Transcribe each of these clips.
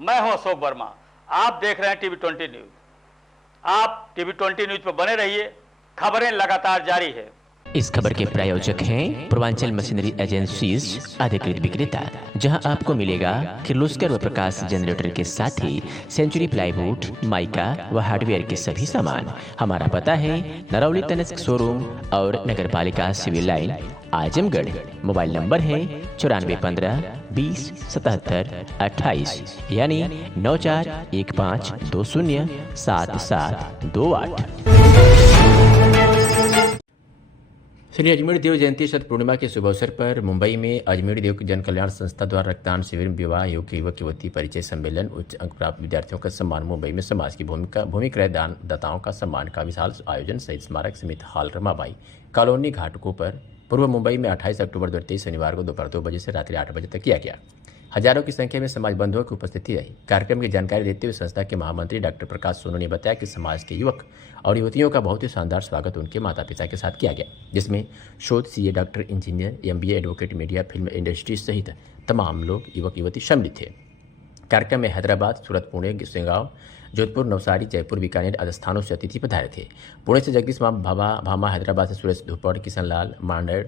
मैं हूं अशोक वर्मा। आप देख रहे हैं टीवी 20 न्यूज। आप टीवी 20 न्यूज पर बने रहिए, खबरें लगातार जारी है। इस खबर के प्रायोजक हैं पूर्वांचल मशीनरी एजेंसीज अधिकृत विक्रेता, जहां आपको मिलेगा किर्लोस्कर व प्रकाश जनरेटर के साथ ही सेंचुरी प्लाईवुड, माइका व हार्डवेयर के सभी सामान। हमारा पता है नरौली तनिष्क शोरूम और Nagar Palika civil line, Azamgarh. Mobile number है 9415 20 77 28, यानी 9415207728। श्री अजमेर देव जयंती शत पूर्णिमा के शुभ अवसर पर मुंबई में अजमेर देव जन कल्याण संस्था द्वारा रक्तदान शिविर, विवाह, योग्य युवक युवती परिचय सम्मेलन, उच्च अंक प्राप्त विद्यार्थियों का सम्मान, मुंबई में समाज की भूमि क्रय दान दाताओं का सम्मान का विशाल आयोजन सहित स्मारक समिति हॉल रमाबाई कॉलोनी घाटकों पर पूर्व मुंबई में 28 अक्टूबर 2023 शनिवार को दोपहर 2 बजे से रात्रि 8 बजे तक किया गया। हजारों की संख्या में समाज बंधुओं की उपस्थिति रही। कार्यक्रम की जानकारी देते हुए संस्था के महामंत्री डॉक्टर प्रकाश सोनू ने बताया कि समाज के युवक और युवतियों का बहुत ही शानदार स्वागत उनके माता पिता के साथ किया गया, जिसमें शोध, CA, doctor, engineer, MBA, advocate, media, film industry सहित तमाम लोग युवक युवती सम्मिलित थे। कार्यक्रम में हैदराबाद, सूरत, पुणे, सिंगांव, जोधपुर, नवसारी, जयपुर, बीकानेर आदि स्थानों से अतिथि पधारे थे। पुणे से जगदीश भामा, हैदराबाद से सुरेश धुपड़, किशनलाल मांडेड़,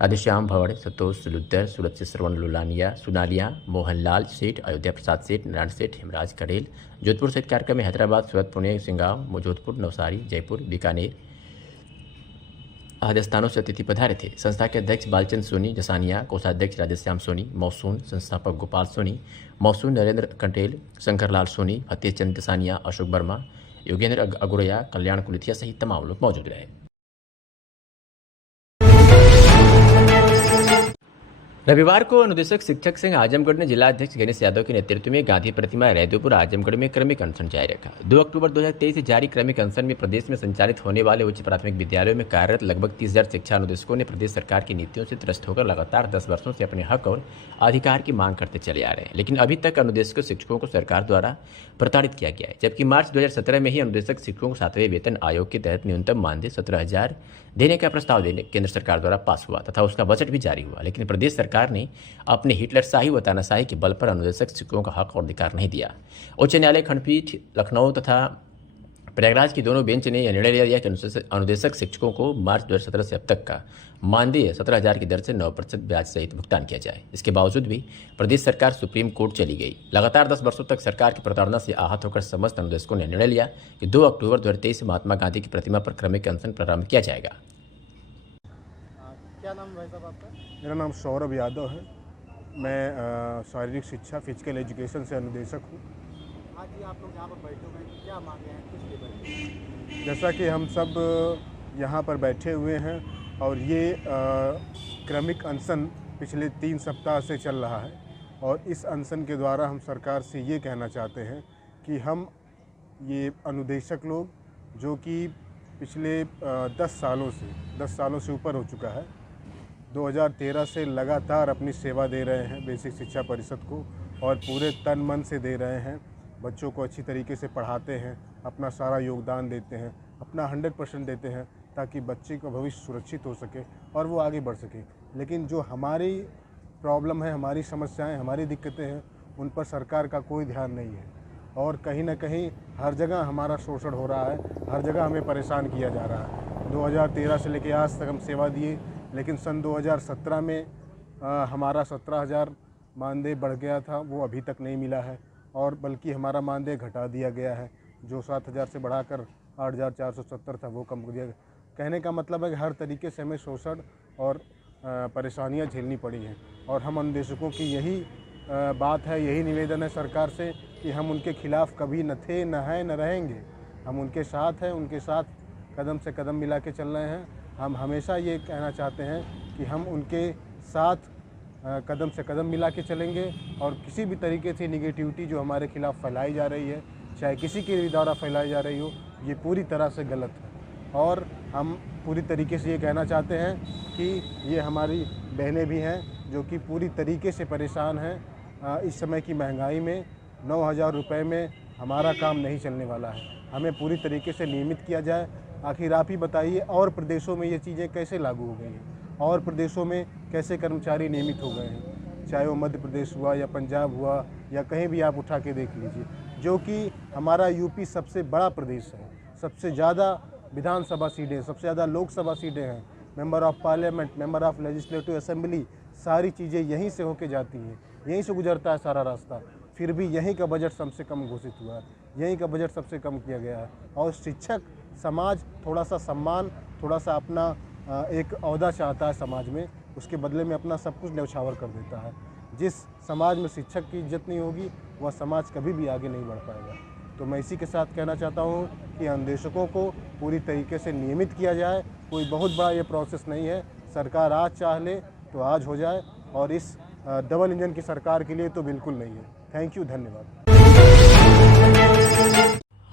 राधेश्याम भवड़, संतोष लुद्दर, सूरत से श्रवण लुलानिया, सुनालिया, मोहनलाल सेठ, अयोध्या प्रसाद सेठ, नारायण सेठ, हेमराज करेल। जोधपुर सहित कार्यक्रम में हैदराबाद, सूरत, पुणे, सिंगांव, जोधपुर, नवसारी, जयपुर, बीकानेर आदि स्थानों से अतिथि पधारे थे। संस्था के अध्यक्ष बालचंद सोनी जसानिया, कोषाध्यक्ष राधेश्याम सोनी, मौसून संस्थापक गोपाल सोनी, मौसून नरेंद्र कंटेल, शंकरलाल सोनी, फतेहचंद जसानिया, अशोक वर्मा, योगेंद्र अगुरैया, कल्याण कुलिथिया सहित तमाम लोग मौजूद रहे। रविवार को अनुदेशक शिक्षक संघ आजमगढ़ ने जिलाध्यक्ष गणेश यादव के नेतृत्व में गांधी प्रतिमा रैदोपुर आजमगढ़ में क्रमिक अनशन जारी रखा। 2 अक्टूबर 2023 से जारी क्रमिक अनशन में प्रदेश में संचालित होने वाले उच्च प्राथमिक विद्यालयों में कार्यरत लगभग 30,000 शिक्षा अनुदेशकों ने प्रदेश सरकार की नीतियों से त्रस्त होकर लगातार 10 वर्षों से अपने हक और अधिकार की मांग करते चले आ रहे हैं, लेकिन अभी तक अनुदेशक शिक्षकों को सरकार द्वारा प्रताड़ित किया गया है। जबकि मार्च 2017 में ही अनुदेशक शिक्षकों को 7वें वेतन आयोग के तहत न्यूनतम मानदेय 17,000 देने का प्रस्ताव केंद्र सरकार द्वारा पास हुआ तथा उसका बजट भी जारी हुआ, लेकिन प्रदेश सरकार ने अपने हिटलरशाही व तानाशाही के बल पर अनुदेशक शिक्षकों का हक और अधिकार नहीं दिया। उच्च न्यायालय खंडपीठ लखनऊ तथा प्रयागराज की दोनों बेंच ने यह निर्णय लिया कि अनुदेशक शिक्षकों को मार्च 2017 से अब तक का मानदेय 17,000 की दर से 9% ब्याज सहित भुगतान किया जाए। इसके बावजूद भी प्रदेश सरकार सुप्रीम कोर्ट चली गई। लगातार 10 वर्षों तक सरकार की प्रताड़ना से आहत होकर समस्त अनुदेशकों ने निर्णय लिया कि 2 अक्टूबर 2023 से महात्मा गांधी की प्रतिमा पर क्रमिक अनशन प्रारंभ किया जाएगा। क्या नाम भाई साहब आपका? मेरा नाम सौरभ यादव है। मैं शारीरिक शिक्षा फिजिकल एजुकेशन से अनुदेशक हूँ। आज ही आप लोग यहाँ पर बैठे हुए हैं, क्या मांगे हैं, किस लिए बैठे हैं? जैसा कि हम सब यहाँ पर बैठे हुए हैं और ये क्रमिक अनशन पिछले 3 सप्ताह से चल रहा है और इस अनशन के द्वारा हम सरकार से ये कहना चाहते हैं कि हम ये अनुदेशक लोग जो कि पिछले 10 सालों से ऊपर हो चुका है, 2013 से लगातार अपनी सेवा दे रहे हैं बेसिक शिक्षा परिषद को और पूरे तन मन से दे रहे हैं। बच्चों को अच्छी तरीके से पढ़ाते हैं, अपना सारा योगदान देते हैं, अपना 100% देते हैं ताकि बच्चे का भविष्य सुरक्षित हो सके और वो आगे बढ़ सके। लेकिन जो हमारी प्रॉब्लम है, हमारी समस्याएं, हमारी दिक्कतें हैं, उन पर सरकार का कोई ध्यान नहीं है और कहीं ना कहीं हर जगह हमारा शोषण हो रहा है, हर जगह हमें परेशान किया जा रहा है। 2013 से लेकर आज तक हम सेवा दिए, लेकिन सन 2017 में हमारा 17,000 मानदेय बढ़ गया था, वो अभी तक नहीं मिला है और बल्कि हमारा मानदेय घटा दिया गया है। जो 7,000 से बढ़ाकर 8,470 था वो कम कर दिया गया। कहने का मतलब है कि हर तरीके से हमें शोषण और परेशानियां झेलनी पड़ी हैं और हम अनुदेशकों की यही बात है, यही निवेदन है सरकार से कि हम उनके खिलाफ़ कभी न थे, न हैं, न रहेंगे। हम उनके साथ हैं, उनके साथ कदम से कदम मिला के चल रहे हैं। हम हमेशा ये कहना चाहते हैं कि हम उनके साथ कदम से कदम मिला के चलेंगे और किसी भी तरीके से निगेटिविटी जो हमारे खिलाफ़ फैलाई जा रही है, चाहे किसी के भी द्वारा फैलाई जा रही हो, ये पूरी तरह से गलत है। और हम पूरी तरीके से ये कहना चाहते हैं कि ये हमारी बहनें भी हैं जो कि पूरी तरीके से परेशान हैं। इस समय की महंगाई में 9,000 रुपये में हमारा काम नहीं चलने वाला है। हमें पूरी तरीके से नियमित किया जाए। आखिर आप ही बताइए और प्रदेशों में ये चीज़ें कैसे लागू हो गई हैं और प्रदेशों में कैसे कर्मचारी नियमित हो गए हैं। चाहे वो मध्य प्रदेश हुआ या पंजाब हुआ या कहीं भी आप उठा के देख लीजिए, जो कि हमारा यूपी सबसे बड़ा प्रदेश है, सबसे ज़्यादा विधानसभा सीटें, सबसे ज़्यादा लोकसभा सीटें हैं, member of parliament, member of legislative assembly, सारी चीज़ें यहीं से होके जाती हैं, यहीं से गुजरता है सारा रास्ता। फिर भी यहीं का बजट सबसे कम घोषित हुआ है, यहीं का बजट सबसे कम किया गया है। और शिक्षक समाज थोड़ा सा सम्मान, थोड़ा सा अपना एक ओहदा चाहता है समाज में, उसके बदले में अपना सब कुछ न्यौछावर कर देता है। जिस समाज में शिक्षक की इज्जत नहीं होगी, वह समाज कभी भी आगे नहीं बढ़ पाएगा। तो मैं इसी के साथ कहना चाहता हूँ कि अन्वेषकों को पूरी तरीके से नियमित किया जाए। कोई बहुत बड़ा ये प्रोसेस नहीं है, सरकार आज चाह ले तो आज हो जाए, और इस डबल इंजन की सरकार के लिए तो बिल्कुल नहीं है। थैंक यू, धन्यवाद।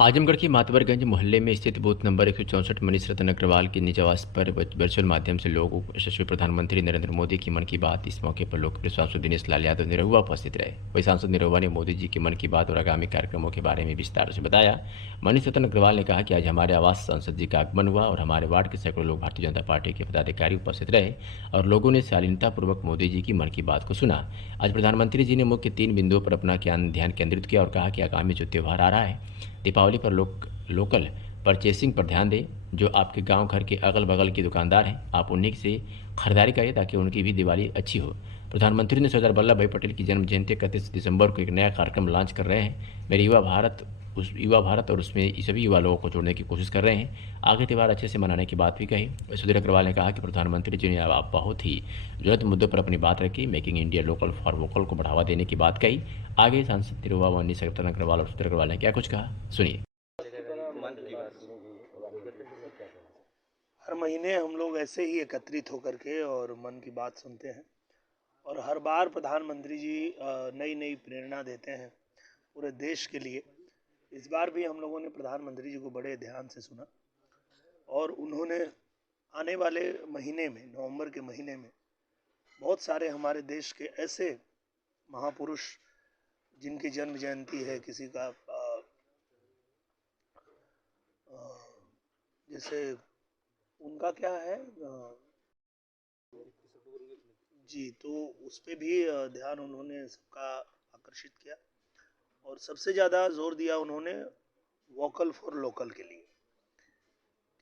आजमगढ़ के मातवरगंज मोहल्ले में स्थित बूथ नंबर 164 मनीष रतन अग्रवाल के निज आवास पर वर्चुअल माध्यम से लोगों को यशस्वी प्रधानमंत्री नरेंद्र मोदी की मन की बात। इस मौके पर लोकप्रिय सांसद दिनेश लाल यादव निरहुआ उपस्थित रहे। वही सांसद निरहुआ ने मोदी जी की मन की बात और आगामी कार्यक्रमों के बारे में विस्तार से बताया। मनीष रतन अग्रवाल ने कहा कि आज हमारे आवास सांसद जी का आगमन हुआ और हमारे वार्ड के सैकड़ों लोग भारतीय जनता पार्टी के पदाधिकारी उपस्थित रहे और लोगों ने शालीनतापूर्वक मोदी जी की मन की बात को सुना। आज प्रधानमंत्री जी ने मुख्य 3 बिंदुओं पर अपना ध्यान केंद्रित किया और कहा कि आगामी जो त्यौहार आ रहा है, दीपावली पर लोकल परचेसिंग पर ध्यान दें। जो आपके गांव घर के अगल बगल के दुकानदार हैं, आप उन्हीं से खरीदारी करें ताकि उनकी भी दिवाली अच्छी हो। प्रधानमंत्री ने सरदार वल्लभ भाई पटेल की जन्म जयंती 31 दिसंबर को एक नया कार्यक्रम लॉन्च कर रहे हैं। मेरे युवा भारत और उसमें सभी युवा लोगों को जोड़ने की कोशिश कर रहे हैं। आगे त्यौहार अच्छे से मनाने की बात भी कही। सुधीर अग्रवाल ने कहा कि प्रधानमंत्री जी ने आप बहुत ही ज्वलंत मुद्दों पर अपनी बात रखी। Making India local for vocal को बढ़ावा देने की बात कही। आगे सांसद निरहुआ, मनीष रतन अग्रवाल और सुधीर अग्रवाल ने क्या कुछ कहा, सुनिए। हर महीने हम लोग ऐसे ही एकत्रित होकर के और मन की बात सुनते हैं, और हर बार प्रधानमंत्री जी नई नई प्रेरणा देते हैं पूरे देश के लिए। इस बार भी हम लोगों ने प्रधानमंत्री जी को बड़े ध्यान से सुना, और उन्होंने आने वाले महीने में, नवंबर के महीने में, बहुत सारे हमारे देश के ऐसे महापुरुष जिनकी जन्म जयंती है, किसी का जैसे उनका क्या है जी, तो उस पर भी ध्यान उन्होंने सबका आकर्षित किया, और सबसे ज़्यादा जोर दिया उन्होंने वोकल फॉर लोकल के लिए,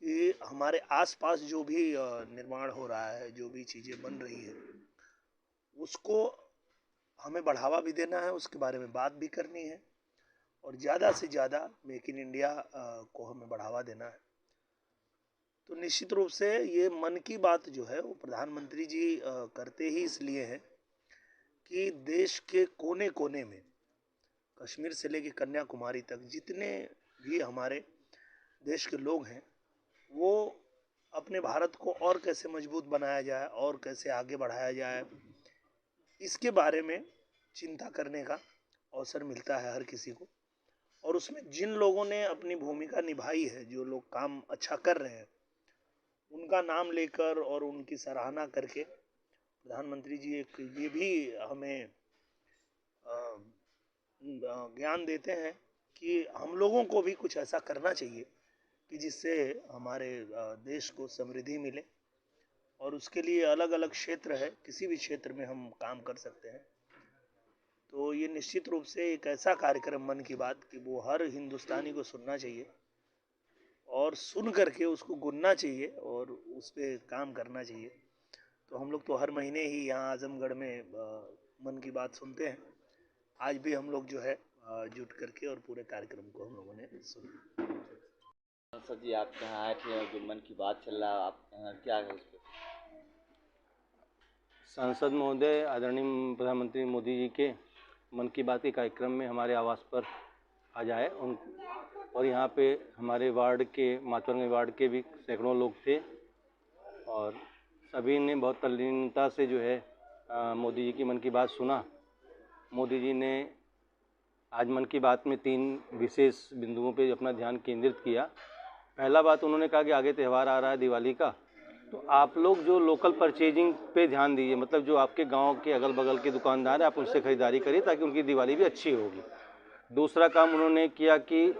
कि हमारे आसपास जो भी निर्माण हो रहा है, जो भी चीज़ें बन रही है, उसको हमें बढ़ावा भी देना है, उसके बारे में बात भी करनी है, और ज़्यादा से ज़्यादा मेक इन इंडिया को हमें बढ़ावा देना है। तो निश्चित रूप से ये मन की बात जो है वो प्रधानमंत्री जी करते ही इसलिए है कि देश के कोने कोने में, कश्मीर से लेकर कन्याकुमारी तक जितने भी हमारे देश के लोग हैं, वो अपने भारत को और कैसे मजबूत बनाया जाए और कैसे आगे बढ़ाया जाए, इसके बारे में चिंता करने का अवसर मिलता है हर किसी को। और उसमें जिन लोगों ने अपनी भूमिका निभाई है, जो लोग काम अच्छा कर रहे हैं, उनका नाम लेकर और उनकी सराहना करके प्रधानमंत्री जी एक ये भी हमें ज्ञान देते हैं कि हम लोगों को भी कुछ ऐसा करना चाहिए कि जिससे हमारे देश को समृद्धि मिले, और उसके लिए अलग अलग क्षेत्र है, किसी भी क्षेत्र में हम काम कर सकते हैं। तो ये निश्चित रूप से एक ऐसा कार्यक्रम मन की बात कि वो हर हिंदुस्तानी को सुनना चाहिए और सुन करके उसको गुनना चाहिए और उस पर काम करना चाहिए। तो हम लोग तो हर महीने ही यहाँ आजमगढ़ में मन की बात सुनते हैं। आज भी हम लोग जो है जुट करके और पूरे कार्यक्रम को हम लोगों ने सुना। सर जी, आपके यहाँ आए थे, जो मन की बात चल रहा, आप क्या है उस पर? सांसद महोदय आदरणीय प्रधानमंत्री मोदी जी के मन की बात के कार्यक्रम में हमारे आवास पर आज आए और यहाँ पे हमारे वार्ड के, मातवरगंज वार्ड के भी सैकड़ों लोग थे, और सभी ने बहुत तल्लीनता से जो है मोदी जी की मन की बात सुना। मोदी जी ने आज मन की बात में 3 विशेष बिंदुओं पे अपना ध्यान केंद्रित किया। पहला बात उन्होंने कहा कि आगे त्यौहार आ रहा है दिवाली का, तो आप लोग जो लोकल परचेजिंग पे ध्यान दीजिए, मतलब जो आपके गांव के अगल बगल के दुकानदार हैं, आप उनसे ख़रीदारी करिए ताकि उनकी दिवाली भी अच्छी होगी। दूसरा काम उन्होंने किया कि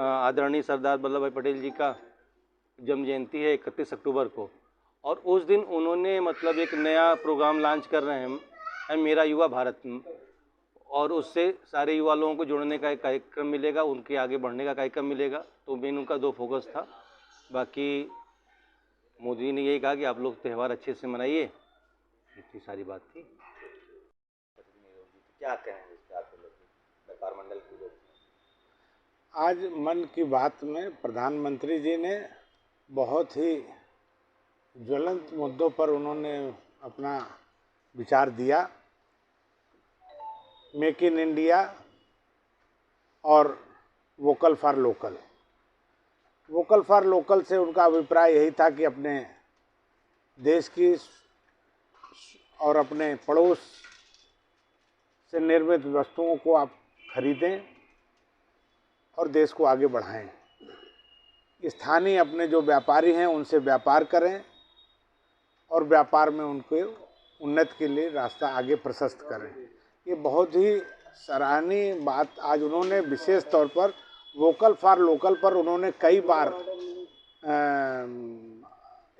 आदरणीय सरदार वल्लभ भाई पटेल जी का जन्म जयंती है 31 अक्टूबर को, और उस दिन उन्होंने मतलब एक नया प्रोग्राम लॉन्च कर रहे हैं है मेरा युवा भारत, और उससे सारे युवा लोगों को जोड़ने का एक कार्यक्रम मिलेगा, उनके आगे बढ़ने का कार्यक्रम मिलेगा। तो मेन उनका 2 फोकस था। बाकी मोदी जी ने यही कहा कि आप लोग त्यौहार अच्छे से मनाइए, इतनी सारी बात थी। क्या कहेंगे इस पे आप लोग व्यापार मंडल की जो आज मन की बात में प्रधानमंत्री जी ने बहुत ही ज्वलंत मुद्दों पर उन्होंने अपना विचार दिया। मेक इन इंडिया और vocal for local. Vocal for local से उनका अभिप्राय यही था कि अपने देश की और अपने पड़ोस से निर्मित वस्तुओं को आप खरीदें और देश को आगे बढ़ाएं। स्थानीय अपने जो व्यापारी हैं उनसे व्यापार करें और व्यापार में उनके उन्नति के लिए रास्ता आगे प्रशस्त करें। ये बहुत ही सराहनीय बात आज उन्होंने विशेष तौर पर वोकल फॉर लोकल पर उन्होंने कई बार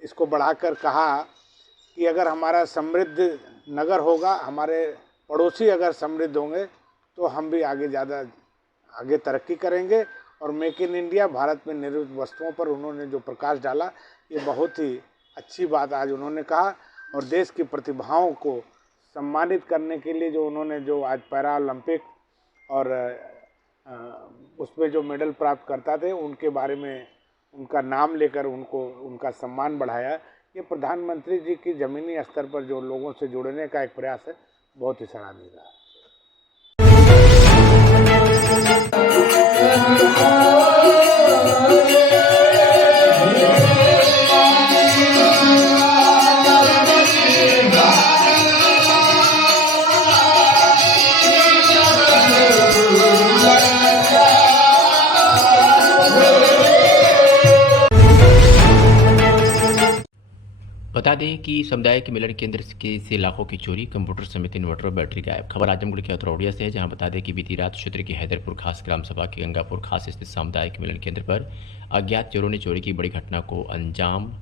इसको बढ़ाकर कहा कि अगर हमारा समृद्ध नगर होगा, हमारे पड़ोसी अगर समृद्ध होंगे तो हम भी आगे तरक्की करेंगे। और मेक इन इंडिया, भारत में निर्मित वस्तुओं पर उन्होंने जो प्रकाश डाला, ये बहुत ही अच्छी बात आज उन्होंने कहा। और देश की प्रतिभाओं को सम्मानित करने के लिए जो उन्होंने जो आज पैरा ओलंपिक और उसमें जो मेडल प्राप्त करता थे उनके बारे में उनका नाम लेकर उनको उनका सम्मान बढ़ाया। ये प्रधानमंत्री जी की ज़मीनी स्तर पर जो लोगों से जुड़ने का एक प्रयास है, बहुत ही सराहनीय रहा। बता दें कि सामुदायिक मिलन केंद्र से लाखों की चोरी, कंप्यूटर समेत इन्वर्टर और बैटरी गायब। खबर आजमगढ़ के अतरौड़िया से है, जहां बता दें कि बीती रात क्षेत्र के हैदरपुर खास ग्राम सभा के गंगापुर खास स्थित सामुदायिक मिलन केंद्र पर अज्ञात चोरों ने चोरी की बड़ी घटना को अंजाम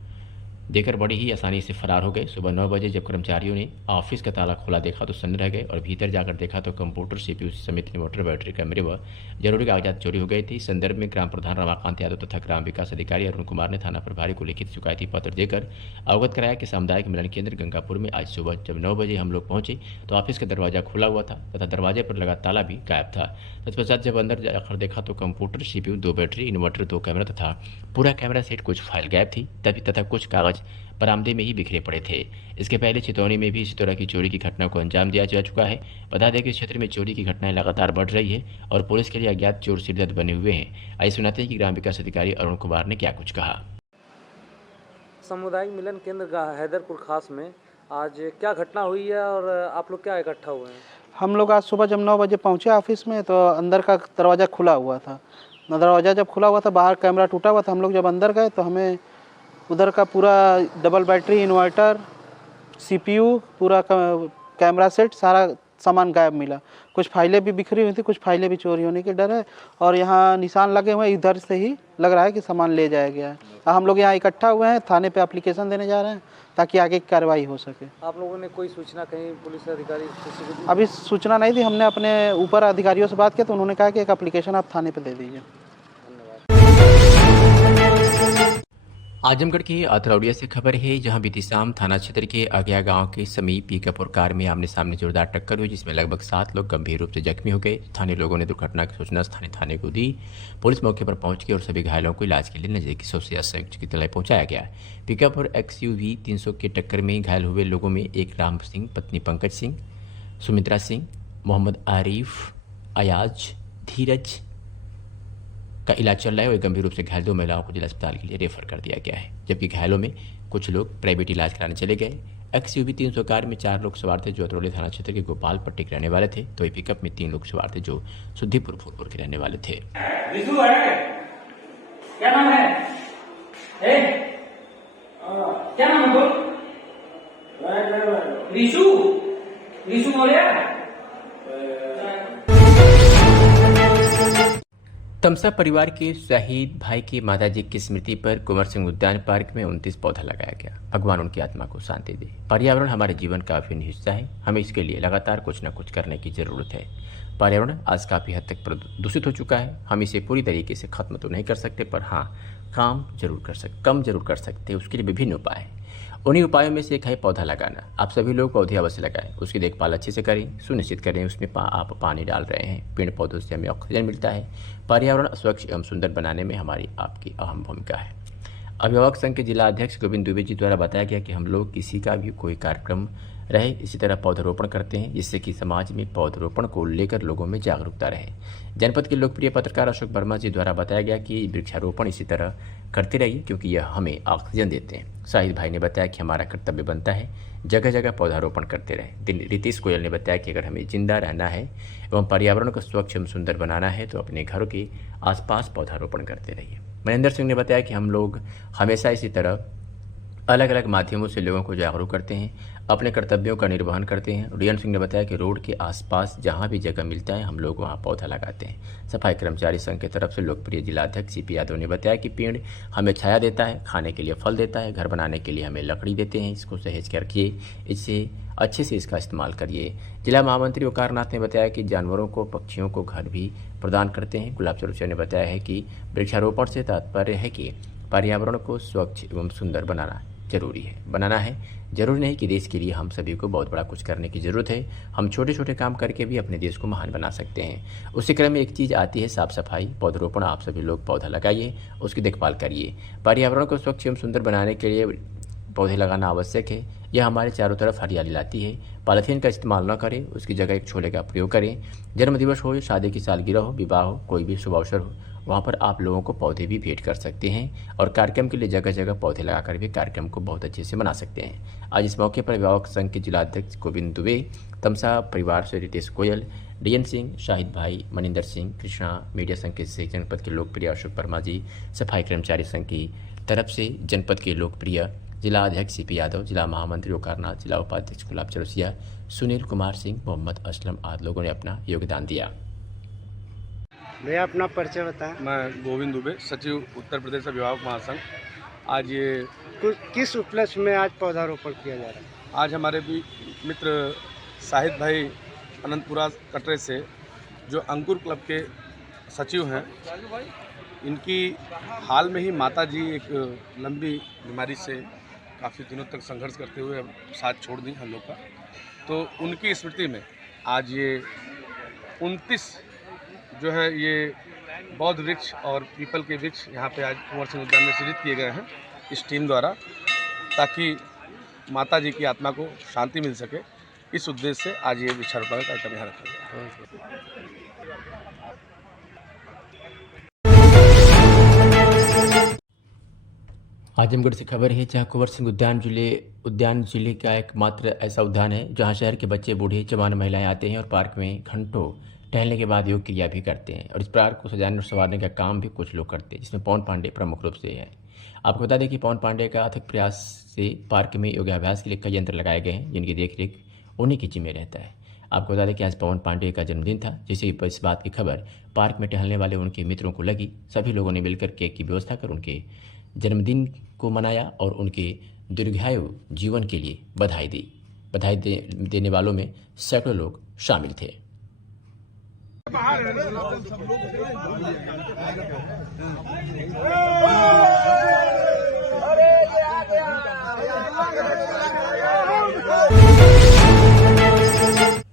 देकर बड़ी ही आसानी से फरार हो गए। सुबह 9 बजे जब कर्मचारियों ने ऑफिस का ताला खोला देखा तो सन्न रह गए और भीतर जाकर देखा तो कंप्यूटर, सीपीयू समेत इन्वर्टर, बैटरी, कैमरे व जरूरी कागजात चोरी हो गई थी। इस संदर्भ में ग्राम प्रधान रमाकांत यादव तथा ग्राम विकास अधिकारी अरुण कुमार ने थाना प्रभारी को लिखित शिकायती पत्र देकर अवगत कराया कि सामुदायिक मिलन केंद्र गंगापुर में आज सुबह जब 9 बजे हम लोग पहुंचे तो ऑफिस का दरवाजा खुला हुआ था तथा दरवाजे पर लगा ताला भी गायब था। तत्पश्चात जब अंदर जाकर देखा तो computer, CPU, 2 battery, inverter, 2 camera तथा पूरा कैमरा सेट, कुछ फाइल गायब थी तथा कुछ कागज बरामदे में ही बिखरे पड़े थे। इसके पहले चितौनी में भी इसी तरह की चोरी की घटना को अंजाम दिया जा चुका है। बता दें कि इस क्षेत्र में चोरी की घटनाएं लगातार बढ़ रही है और पुलिस के लिए अज्ञात चोर सिरदर्द बने हुए हैं। आइए सुनाते हैं कि ग्राम विकास अधिकारी अरुण कुमार ने क्या कुछ कहा। सामुदायिक मिलन केंद्र हैदरपुर खास में आज क्या घटना हुई है और आप लोग क्या इकट्ठा हुए हैं? हम लोग आज सुबह जब 9 बजे पहुंचे ऑफिस में तो अंदर का दरवाज़ा खुला हुआ था। दरवाज़ा जब खुला हुआ था, बाहर कैमरा टूटा हुआ था। हम लोग जब अंदर गए तो हमें उधर का पूरा डबल बैटरी, इन्वर्टर, सीपीयू, पूरा कैमरा सेट, सारा सामान गायब मिला। कुछ फाइलें भी बिखरी हुई थी, कुछ फाइलें भी चोरी होने के डर है और यहाँ निशान लगे हुए हैं। इधर से ही लग रहा है कि सामान ले जाया गया है। हम लोग यहाँ इकट्ठा हुए हैं, थाने पे एप्लीकेशन देने जा रहे हैं ताकि आगे की कार्रवाई हो सके। आप लोगों ने कोई सूचना कहीं पुलिस अधिकारी किसी को दी? अभी सूचना नहीं दी। हमने अपने ऊपर अधिकारियों से बात किया तो उन्होंने कहा कि एक एप्लीकेशन आप थाने पर दे दीजिए। आजमगढ़ के अतरौड़िया से खबर है, जहां बीती शाम थाना क्षेत्र के अज्ञा गांव के समीप पिकअप और कार में आमने सामने जोरदार टक्कर हुई, जिसमें लगभग 7 लोग गंभीर रूप से जख्मी हो गए। स्थानीय लोगों ने दुर्घटना की सूचना स्थानीय थाने को दी। पुलिस मौके पर पहुंच गई और सभी घायलों को इलाज के लिए नजदीकी सोसिया संयुक्त चिकित्सालय पहुंचाया गया। पिकअप और XUV 300 की टक्कर में घायल हुए लोगों में एक राम सिंह, पत्नी पंकज सिंह, सुमित्रा सिंह, मोहम्मद आरिफ, अयाज, धीरज का इलाज चल रहा है और गंभीर रूप से घायल 2 महिलाओं को जिला अस्पताल के लिए रेफर कर दिया गया है, जबकि घायलों में कुछ लोग प्राइवेट इलाज कराने चले गए। XUV 300 कार में 4 लोग सवार थे जो अतरौली थाना क्षेत्र के गोपाल पट्टी के रहने वाले थे, तो ये पिकअप में 3 लोग सवार थे जो सुद्दीपुर फूलपुर के रहने वाले थे। क्या नाम है? क्या नाम है? रिशु मौर्य। तमसा परिवार के शहीद भाई की माताजी की स्मृति पर कुंवर सिंह उद्यान पार्क में 29 पौधा लगाया गया। भगवान उनकी आत्मा को शांति दे। पर्यावरण हमारे जीवन का अभिन्न हिस्सा है, हमें इसके लिए लगातार कुछ न कुछ करने की जरूरत है। पर्यावरण आज काफ़ी हद तक प्रदूषित हो चुका है। हम इसे पूरी तरीके से खत्म तो नहीं कर सकते, पर हाँ कम जरूर कर सकते हैं। उसके लिए विभिन्न उपाय हैं। उन्हीं उपायों में से एक है पौधा लगाना। आप सभी लोग पौधे अवश्य लगाएं, उसकी देखभाल अच्छे से करें, सुनिश्चित करें उसमें आप पानी डाल रहे हैं। पेड़ पौधों से हमें ऑक्सीजन मिलता है। पर्यावरण स्वच्छ एवं सुंदर बनाने में हमारी आपकी अहम भूमिका है। अभिभावक संघ के जिला अध्यक्ष गोविंद दुबे जी द्वारा बताया गया कि हम लोग किसी का भी कोई कार्यक्रम रहे इसी तरह पौधारोपण करते हैं, जिससे कि समाज में पौधारोपण को लेकर लोगों में जागरूकता रहे। जनपद के लोकप्रिय पत्रकार अशोक वर्मा जी द्वारा बताया गया कि वृक्षारोपण इसी तरह करते रहिए, क्योंकि यह हमें ऑक्सीजन देते हैं। शाहिद भाई ने बताया कि हमारा कर्तव्य बनता है जगह जगह पौधारोपण करते रहे। रितेश गोयल ने बताया कि अगर हमें जिंदा रहना है एवं पर्यावरण को स्वच्छ एवं सुंदर बनाना है तो अपने घरों के आसपास पौधारोपण करते रहिए। महेंद्र सिंह ने बताया कि हम लोग हमेशा इसी तरह अलग अलग माध्यमों से लोगों को जागरूक करते हैं, अपने कर्तव्यों का निर्वहन करते हैं। रियन सिंह ने बताया कि रोड के आसपास जहां भी जगह मिलता है हम लोग वहां पौधा लगाते हैं। सफाई कर्मचारी संघ की तरफ से लोकप्रिय जिलाध्यक्ष सीपी यादव ने बताया कि पेड़ हमें छाया देता है, खाने के लिए फल देता है, घर बनाने के लिए हमें लकड़ी देते हैं। इसको सहेज के रखिए, इससे अच्छे से इसका इस्तेमाल करिए। जिला महामंत्री ओकारनाथ ने बताया कि जानवरों को पक्षियों को घर भी प्रदान करते हैं। गुलाब चौरसिया ने बताया है कि वृक्षारोपण से तात्पर्य है कि पर्यावरण को स्वच्छ एवं सुंदर बनाना है। जरूरी नहीं कि देश के लिए हम सभी को बहुत बड़ा कुछ करने की जरूरत है। हम छोटे छोटे काम करके भी अपने देश को महान बना सकते हैं। उसी क्रम में एक चीज़ आती है साफ सफाई, पौधारोपण। आप सभी लोग पौधा लगाइए, उसकी देखभाल करिए। पर्यावरण को स्वच्छ एवं सुंदर बनाने के लिए पौधे लगाना आवश्यक है। यह हमारे चारों तरफ हरियाली लाती है। पॉलीथीन का इस्तेमाल न करें, उसकी जगह एक छोले का प्रयोग करें। जन्मदिवस हो, शादी की सालगिरह हो, विवाह हो, कोई भी शुभ अवसर हो, वहाँ पर आप लोगों को पौधे भी भेंट कर सकते हैं और कार्यक्रम के लिए जगह जगह पौधे लगाकर भी कार्यक्रम को बहुत अच्छे से मना सकते हैं। आज इस मौके पर अभिभावक संघ के जिलाध्यक्ष गोविंद दुबे, तमसा परिवार से रितेश गोयल, डीएन सिंह, शाहिद भाई, मनिंदर सिंह, कृष्णा, मीडिया संघ के जनपद के लोकप्रिय अशोक वर्मा जी, सफाई कर्मचारी संघ की तरफ से जनपद के लोकप्रिय जिला अध्यक्ष सीपी यादव, जिला महामंत्री ओकारनाथ, जिला उपाध्यक्ष गुलाब चौरसिया, सुनील कुमार सिंह, मोहम्मद असलम आदि लोगों ने अपना योगदान दिया। भैया अपना परिचय बताएं। मैं गोविंद दुबे, सचिव उत्तर प्रदेश अभिभावक महासंघ। आज ये किस उपलक्ष्य में आज पौधारोपण किया जा रहा है? आज हमारे भी मित्र शाहिद भाई अनंतपुरा कटरे से, जो अंकुर क्लब के सचिव हैं, इनकी हाल में ही माता जी एक लंबी बीमारी से काफ़ी दिनों तक संघर्ष करते हुए साथ छोड़ दी हम लोग का, तो उनकी स्मृति में आज ये 29 जो है ये बौद्ध वृक्ष और पीपल के वृक्ष यहाँ पे आज कुंवर सिंह उद्यान में सृजित किए गए हैं इस टीम द्वारा, ताकि माता जी की आत्मा को शांति मिल सके। इस उद्देश्य से आज ये वृक्षारोपण का कार्यक्रम यहाँ रखा गया है। आजमगढ़ से खबर है, जहां कुंवर सिंह उद्यान जिले का एकमात्र ऐसा उद्यान है जहां शहर के बच्चे, बूढ़े, जवान, महिलाएं आते हैं और पार्क में घंटों टहलने के बाद योग क्रिया भी करते हैं। और इस पार्क को सजाने और संवारने का काम भी कुछ लोग करते हैं, जिसमें पवन पांडे प्रमुख रूप से है। आपको बता दें कि पवन पांडे का अथक प्रयास से पार्क में योगाभ्यास के लिए कई यंत्र लगाए गए हैं, जिनकी देखरेख उन्हीं की जिम्मे रहता है। आपको बता दें कि आज पवन पांडे का जन्मदिन था, जिससे इस बात की खबर पार्क में टहलने वाले उनके मित्रों को लगी। सभी लोगों ने मिलकर केक की व्यवस्था कर उनके जन्मदिन को मनाया और उनके दीर्घायु जीवन के लिए बधाई दी। बधाई देने वालों में सैकड़ों लोग शामिल थे।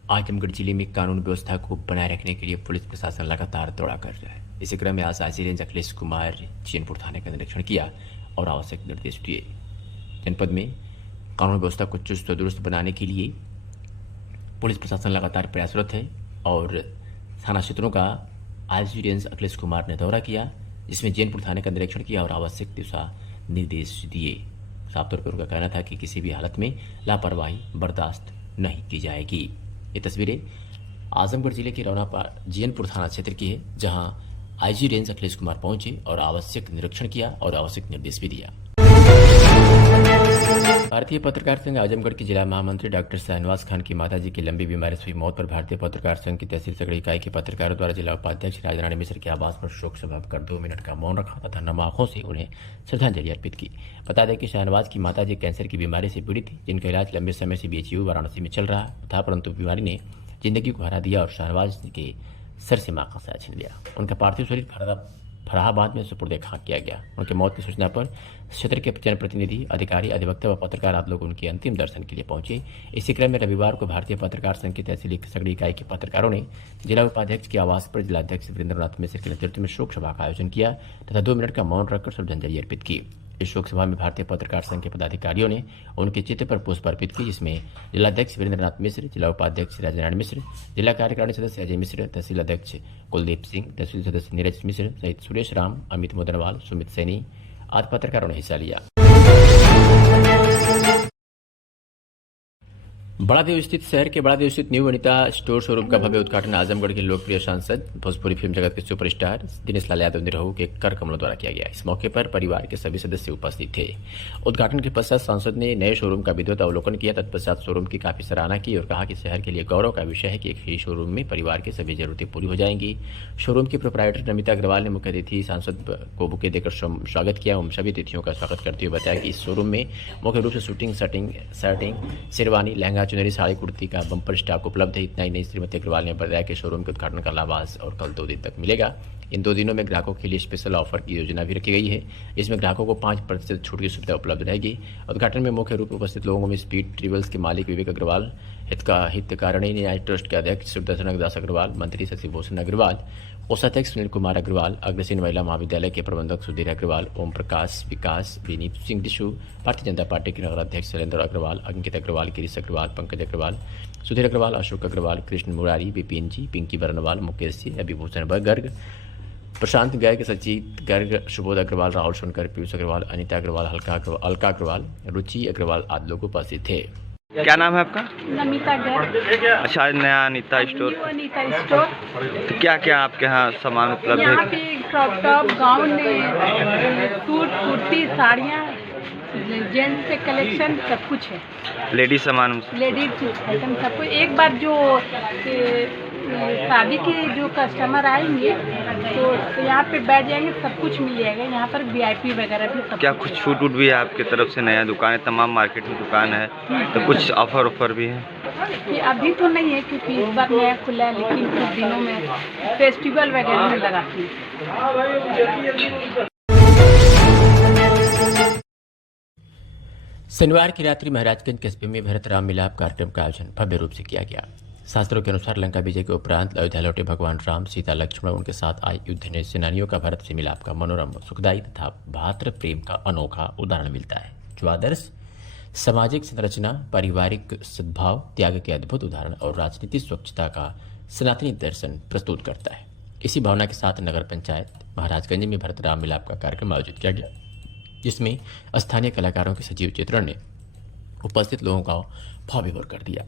आजमगढ़ जिले में कानून व्यवस्था को बनाए रखने के लिए पुलिस प्रशासन लगातार दौड़ा कर रहा है। इसी क्रम में आज आईजी रेंज अखिलेश कुमार चैनपुर थाने का निरीक्षण किया और आवश्यक निर्देश दिए। जनपद में कानून व्यवस्था को चुस्त दुरुस्त बनाने के लिए पुलिस प्रशासन लगातार प्रयासरत है और थाना क्षेत्रों का आईजी रेंज अखिलेश कुमार ने दौरा किया, जिसमें जैनपुर थाने का निरीक्षण किया और आवश्यक दिशा निर्देश दिए। साफ तौर पर उनका कहना था कि किसी भी हालत में लापरवाही बर्दाश्त नहीं की जाएगी। ये तस्वीरें आजमगढ़ जिले के जैनपुर थाना क्षेत्र की है, जहां आईजी रेंज अखिलेश कुमार पहुंचे और आवश्यक निरीक्षण किया और आवश्यक निर्देश भी दिया। भारतीय पत्रकार संघ आजमगढ़ के जिला महामंत्री डॉक्टर शाहनवाज खान की माताजी की लंबी बीमारी से हुई मौत पर भारतीय पत्रकार संघ की तहसील सगड़ी इकाई के पत्रकारों द्वारा जिला उपाध्यक्ष राजरानी मिश्र के आवास पर शोक सभा कर 2 मिनट का मौन रखा तथा नम आंखों से उन्हें श्रद्धांजलि अर्पित की। बता दें कि शाहनवाज की माताजी कैंसर की बीमारी से पीड़ित थी, जिनका इलाज लंबे समय से BHU वाराणसी में चल रहा था, परंतु बीमारी ने जिंदगी को हरा दिया और शाहनवाज के सर से मां का साया छीन लिया। उनका पार्थिव शरीर फराहाबाद में सुपुर्द खाक किया गया। उनके मौत की सूचना पर क्षेत्र के जनप्रतिनिधि, अधिकारी, अधिवक्ता व पत्रकार आप लोग उनके अंतिम दर्शन के लिए पहुंचे। इसी क्रम में रविवार को भारतीय पत्रकार संघ की तहसील सगड़ी इकाई के पत्रकारों ने जिला उपाध्यक्ष के आवास पर जिलाध्यक्ष वीरेंद्रनाथ मिश्र के नेतृत्व में शोक सभा का आयोजन किया तथा 2 मिनट का मौन रखकर श्रद्धांजलि अर्पित की। इस शोक सभा में भारतीय पत्रकार संघ के पदाधिकारियों ने उनके चित्र पर पुष्प अर्पित की, जिसमें जिलाध्यक्ष वीरेंद्रनाथ मिश्र, जिला उपाध्यक्ष राजनारायण मिश्र, जिला कार्यकारिणी सदस्य अजय मिश्र, तहसील अध्यक्ष कुलदीप सिंह, तहसील सदस्य नीरज मिश्र सहित सुरेश राम, अमित मोदनवाल, सुमित सैनी आदि पत्रकारों ने हिस्सा लिया। बड़ादेव स्थित शहर के बड़ादेव स्थित न्यू वनिता स्टोर शोरूम का भव्य उद्घाटन आजमगढ़ के लोकप्रिय सांसद भोजपुरी फिल्म जगत के सुपरस्टार दिनेश लाल यादव निरहू के कर कमलों द्वारा किया गया। इस मौके पर परिवार के सभी सदस्य उपस्थित थे। उद्घाटन के पश्चात सांसद ने नए शोरूम का विधिवत अवलोकन किया। तत्पश्चात शोरूम की काफी सराहना की और कहा कि शहर के लिए गौरव का विषय है कि एक ही शोरूम में परिवार की सभी जरूरतें पूरी हो जाएंगी। शोरूम की प्रोप्राइटर नमिता अग्रवाल ने मुख्य अतिथि सांसद को बुके देकर स्वागत किया एवं सभी अतिथियों का स्वागत करते हुए बताया कि इस शोरूम में मुख्य रूप से शूटिंग, शर्टिंग, शेरवानी, लहंगा, चुनरी, साड़ी, कुर्ती का बम्पर स्टॉक उपलब्ध है। इतना ही नहीं, श्रीमती अग्रवाल ने बताया कि शोरूम के उद्घाटन का लाभ आज और कल 2 दिन तक मिलेगा। इन 2 दिनों में ग्राहकों के लिए स्पेशल ऑफर की योजना भी रखी गई है। इसमें ग्राहकों को 5% छूट की सुविधा उपलब्ध रहेगी। उद्घाटन में मुख्य रूप में उपस्थित लोगों में स्पीड ट्रेवल्स के मालिक विवेक अग्रवाल, हितकारिणी न्याय ट्रस्ट के अध्यक्ष सुदर्शन दास अग्रवाल, मंत्री शशिभूषण अग्रवाल, कोषाध्यक्ष सुनील कुमार अग्रवाल, अग्रसेन महिला महाविद्यालय के प्रबंधक सुधीर अग्रवाल, ओम प्रकाश विकास, विनीत सिंह डिशू, भारतीय जनता पार्टी के नगर अध्यक्ष शैलेंद्र अग्रवाल, अंकित अग्रवाल, गिरीश अग्रवाल, पंकज अग्रवाल, सुधीर अग्रवाल, अशोक अग्रवाल, कृष्ण मुरारी, विपिन जी, पिंकी बरनवाल, मुकेश जी, अभिभूषण गर्ग, प्रशांत गर्ग, सचित गर्ग, सुबोध अग्रवाल, राहुल सोनकर, पीयूष अग्रवाल, अनिता अग्रवाल, अलका अग्रवाल, रुचि अग्रवाल आदि लोग उपस्थित थे। क्या नाम है आपका? नमिता गर्ग। अच्छा, नया अनीता स्टोर। अनीता स्टोर। तो क्या क्या आपके यहाँ सामान उपलब्ध है? यहाँ पे crop top, gown, suit, kurti, साड़ियाँ, जेंट्स से कलेक्शन सब कुछ है। लेडीज सामान? लेडीज आइटम सब कुछ। एक बार जो शादी के जो कस्टमर आएंगे तो यहाँ पे बैठ जाएंगे, सब कुछ मिल जाएगा यहाँ पर। VIP वगैरह भी सब। क्या कुछ छूट उट भी है आपकी तरफ से? नया दुकान है, तमाम मार्केट में दुकान है, तो कुछ ऑफर भी है? ये अभी तो नहीं है क्योंकि इस बार नया खुला है, लेकिन कुछ दिनों में फेस्टिवल वगैरह में लगाती है। शनिवार की रात्रि महाराजगंज कस्बे में भरत राम मिलाप कार्यक्रम का आयोजन भव्य रूप से किया गया। शास्त्रों के अनुसार लंका विजय के उपरांत अयोध्या लौटे भगवान राम, सीता, लक्ष्मण, उनके साथ आए युद्ध सेनानियों का भरत से मिलाप का मनोरम, सुखदायी तथा भातृ प्रेम का अनोखा उदाहरण मिलता है, जो आदर्श सामाजिक संरचना, पारिवारिक सद्भाव, त्याग के अद्भुत उदाहरण और राजनीतिक स्वच्छता का सनातनी दर्शन प्रस्तुत करता है। इसी भावना के साथ नगर पंचायत महाराजगंज में भरत राम मिलाप का कार्यक्रम आयोजित किया गया, जिसमें स्थानीय कलाकारों के सजीव चित्रण ने उपस्थित लोगों का भाव कर दिया।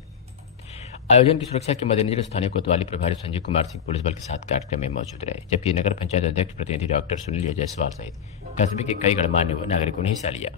आयोजन की सुरक्षा के मद्देनजर स्थानीय कोतवाली प्रभारी संजय कुमार सिंह पुलिस बल के साथ कार्यक्रम में मौजूद रहे, जबकि नगर पंचायत अध्यक्ष प्रतिनिधि डॉक्टर सुनील जायसवाल सहित कस्बे के कई गणमान्य नागरिकों ने हिस्सा लिया।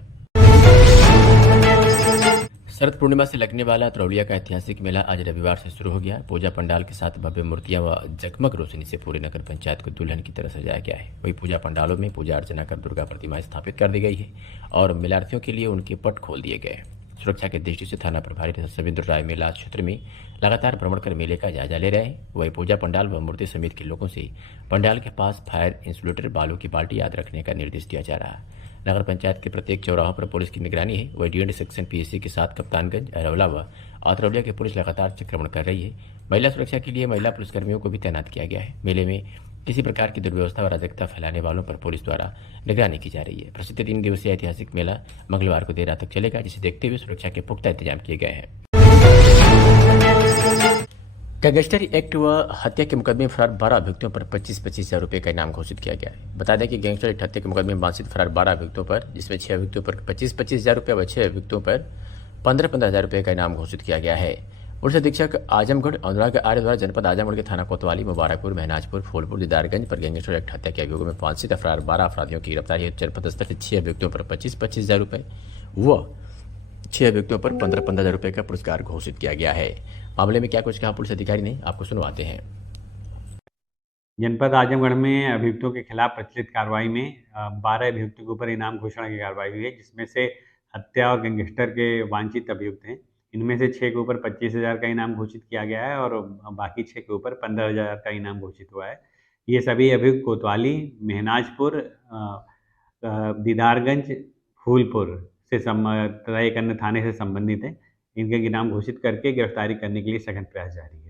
शरद पूर्णिमा से लगने वाला तरौलिया का ऐतिहासिक मेला आज रविवार से शुरू हो गया। पूजा पंडाल के साथ भव्य मूर्तियां व जगमग रोशनी से पूरे नगर पंचायत को दुल्हन की तरह सजाया गया है। वही पूजा पंडालों में पूजा अर्चना कर दुर्गा प्रतिमाएं स्थापित कर दी गई है और मेलार्थियों के लिए उनके पट खोल दिए गए। सुरक्षा की दृष्टि से थाना प्रभारी सविंद्र राय मेला क्षेत्र में लगातार भ्रमण कर मेले का जायजा ले रहे हैं। वही पूजा पंडाल व मूर्ति समिति के लोगों से पंडाल के पास फायर इंसुलेटर, बालू की बाल्टी याद रखने का निर्देश दिया जा रहा है। नगर पंचायत के प्रत्येक चौराहों पर पुलिस की निगरानी है। वही DND सेक्शन PSC के साथ कप्तानगंज, अरवला व आतरौलिया की पुलिस लगातार चक्रमण कर रही है। महिला सुरक्षा के लिए महिला पुलिसकर्मियों को भी तैनात किया गया है। मेले में किसी प्रकार की दुर्व्यवस्था व अराजकता फैलाने वालों पर पुलिस द्वारा निगरानी की जा रही है। प्रसिद्ध 3 दिवसीय ऐतिहासिक मेला मंगलवार को देर रात तक चलेगा, जिसे देखते हुए सुरक्षा के पुख्ता इंतजाम किए गए हैं। गैंगस्टर एक्ट व हत्या के मुकदमे में फरार 12 अभियुक्तों पर 25-25 हजार रुपये का इनाम घोषित किया गया है। बता दें कि गैंगस्टर एक्ट हत्या के मुकदमे में वांछित फरार 12 अभियुक्तों पर, जिसमें 6 अभियुक्तों पर 25-25 हजार रुपये व 6 अभियुक्तों पर 15-15 हजार रुपये का इनाम घोषित किया गया है। पुलिस अधीक्षक आजमगढ़ अनुराग आर्य द्वारा जनपद आजमगढ़ के थाना कोतवाली, मुबारकपुर, महनाजपुर, फूलपुर, दीदारगंज पर गैंगस्टर एक्ट हत्या के अभियोगों में वांछित फरार 12 अपराधियों की गिरफ्तारी हेतु जनपद स्तर से 6 अभियुक्तों पर 25-25 हजार रुपये व 6 अभियुक्तों पर 15,000 रुपये का पुरस्कार घोषित किया गया है। मामले में क्या कुछ कहा पुलिस अधिकारी ने, आपको सुनवाते हैं। जनपद आजमगढ़ में अभियुक्तों के खिलाफ प्रचलित कार्रवाई में 12 अभियुक्तों के ऊपर इनाम घोषणा की कार्रवाई हुई है, जिसमें से हत्या और गैंगस्टर के वांछित अभियुक्त हैं। इनमें से 6 के ऊपर 25,000 का इनाम घोषित किया गया है और बाकी 6 के ऊपर 15,000 का इनाम घोषित हुआ है। ये सभी अभियुक्त कोतवाली, मेहनाजपुर, दीदारगंज, फूलपुर से तथा एक अन्य थाने से संबंधित हैं। इनके इनाम घोषित करके गिरफ्तारी करने के लिए सघन प्रयास जारी है।